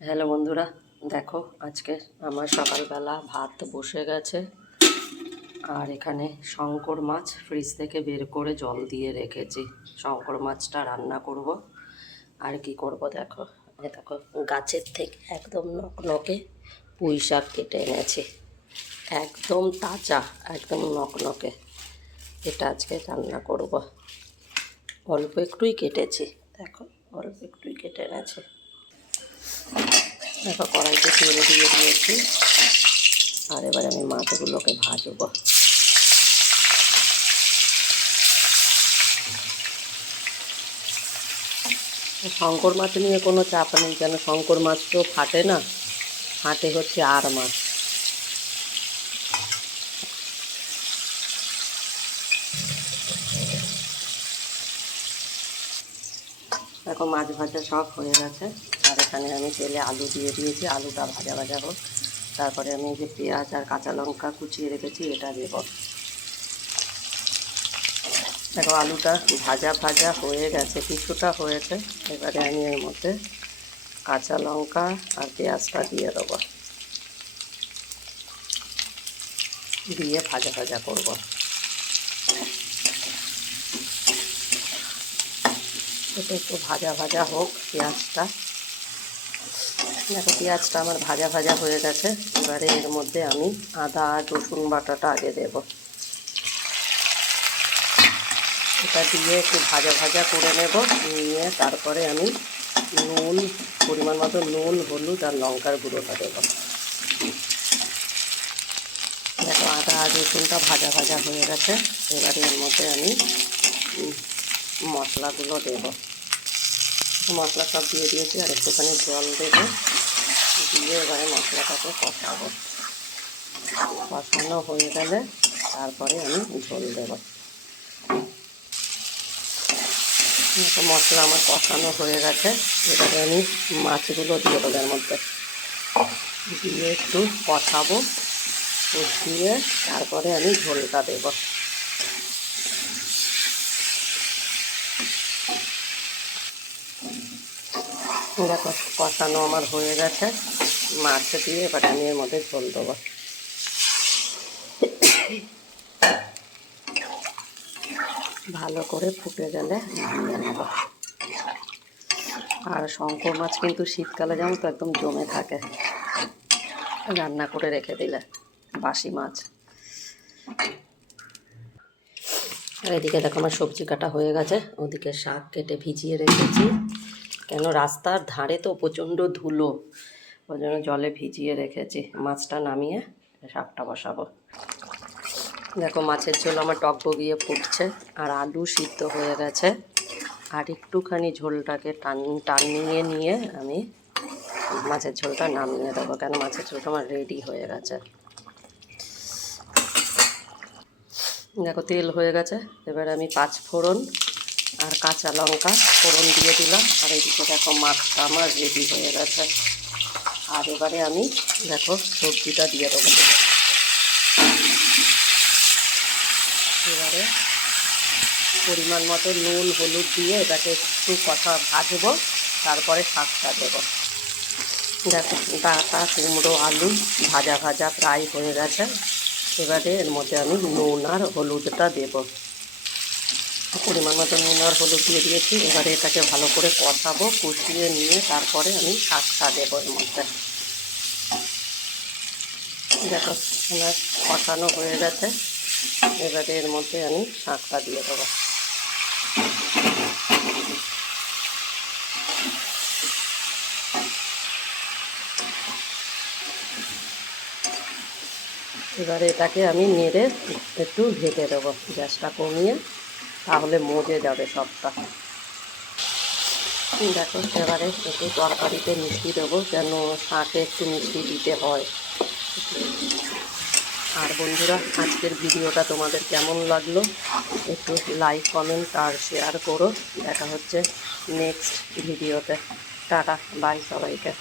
Hello বন্ধুরা, দেখো আজকে আমার সকালবেলা ভাত বসে গেছে আর এখানে শঙ্কর মাছ ফ্রিজ থেকে বের করে জল দিয়ে রেখেছি। শঙ্কর মাছটা রান্না করব। আর কি করব দেখো দেখো গাছের থেকে একদম নকনকে পুঁই শাক কেটে এনেছি। একদম তাজা, একদম নকনকে এটা আজকে রান্না করব। অল্প একটুই কেটেছি, দেখো অল্প একটুই কেটে এনেছি। দেখো, কড়াইতে তেল দিয়ে দিয়েছি। আর এবার আমি মাছগুলোকে ভাজব। শঙ্কর মাছ নিয়ে কোনো চাপ নেই, কেন শঙ্কর মাছ তো ফাটে না? ফাটে হচ্ছে আর মাছ। দেখো মাছ ভাজা সব হয়ে গেছে। আর এখানে আমি তেলে আলু দিয়ে দিয়েছি, আলুটা ভাজা ভাজা হোক। তারপরে আমি যে পেঁয়াজ আর কাঁচা লঙ্কা কুচিয়ে রেখেছি, এটা দেব। দেখো আলুটা ভাজা ভাজা হয়ে গেছে, কিছুটা হয়েছে। এবারে আমি এর মধ্যে কাঁচা লঙ্কা আর পেঁয়াজটা দিয়ে দেবো। দিয়ে ভাজা ভাজা করব। এটা একটু ভাজা ভাজা হোক, পেঁয়াজটা। দেখো, পেঁয়াজটা আমার ভাজা ভাজা হয়ে গেছে। এবারে এর মধ্যে আমি আদা আর রসুন বাটাটা আগে দেব। এটা দিয়ে একটু ভাজা ভাজা করে নেব, নিয়ে তারপরে আমি নুন, পরিমাণ মতো নুন, হলুদ আর লঙ্কার গুঁড়োটা দেবো। দেখো, আদা আর রসুনটা ভাজা ভাজা হয়ে গেছে। এবারে এর মধ্যে আমি মশলাগুলো দেবো। মশলা সব দিয়ে দিয়েছি, আর একটুখানি জল দেবো। দিয়ে এবারে মশলাটাকে কষাবো। কষানো হয়ে গেলে তারপরে আমি ঝোল দেবো। মশলা আমার কষানো হয়ে গেছে। এবারে আমি মাছগুলো দিয়ে দেবো এর মধ্যে। দিয়ে একটু কষাবো, কষিয়ে তারপরে আমি ঝোলটা দেবো। দেখো কষানো আমার হয়ে গেছে। মাছ দিয়ে এবার আমি এর মধ্যে ঝোল দেবো। ভালো করে ফুটে গেলে আর শঙ্কর মাছ কিন্তু শীতকালে যেমন তো একদম জমে থাকে। রান্না করে রেখে দিলে, বাসি মাছ। আর এদিকে দেখো আমার সবজি কাটা হয়ে গেছে, ওদিকে শাক কেটে ভিজিয়ে রেখেছি। কেন রাস্তার ধারে তো প্রচণ্ড ধুলো। ওই জন্য জলে ভিজিয়ে রেখেছি। মাছটা নামিয়ে শাকটা বসাবো। দেখো মাছের ঝোল আমার টক বগিয়ে ফুটছে আর আলু সিদ্ধ হয়ে গেছে। আর একটুখানি ঝোলটাকে টান, টানিয়ে নিয়ে আমি মাছের ঝোলটা নামিয়ে দেবো, কেন মাছের ঝোলটা আমার রেডি হয়ে গেছে। দেখো তেল হয়ে গেছে। এবার আমি পাঁচ ফোড়ন আর কাঁচা লঙ্কা ফোড়ন দিয়ে দিলাম। আর এইদিকে দেখো মাছটা আমার রেডি হয়ে গেছে। আর এবারে আমি দেখো সবজিটা দিয়ে দেবো। এবারে পরিমাণ মতো নুন, হলুদ দিয়ে এটাকে একটু কথা ভাজবো, তারপরে শাকটা দেবো। দেখো ডাটা, কুমড়ো, আলু ভাজা ভাজা প্রায় হয়ে গেছে। এবারে এর মধ্যে আমি নুন আর হলুদটা দেবো। পরিমাণ মতো নুন আর হলুদ দিয়ে দিয়েছি। এবারে এটাকে ভালো করে কষাবো, কষিয়ে নিয়ে তারপরে আমি শাকটা দেবো এর মধ্যে। দেখো, আমার কষানো হয়ে গেছে। এবারে এর মধ্যে আমি শাকটা দিয়ে দেবো। এবারে এটাকে আমি নেড়ে একটু ঢেকে দেবো। গ্যাসটা কমিয়ে তাহলে মজে যাবে সবটা। দেখো, এবারে একটু তরকারিতে মিষ্টি দেবো, যেন শাকে একটু মিষ্টি দিতে হয়। আর বন্ধুরা, আজকের ভিডিওটা তোমাদের কেমন লাগল? একটু লাইক কমেন্ট আর শেয়ার করো। দেখা হচ্ছে নেক্সট ভিডিওতে। টাটা বাই সবাইকে।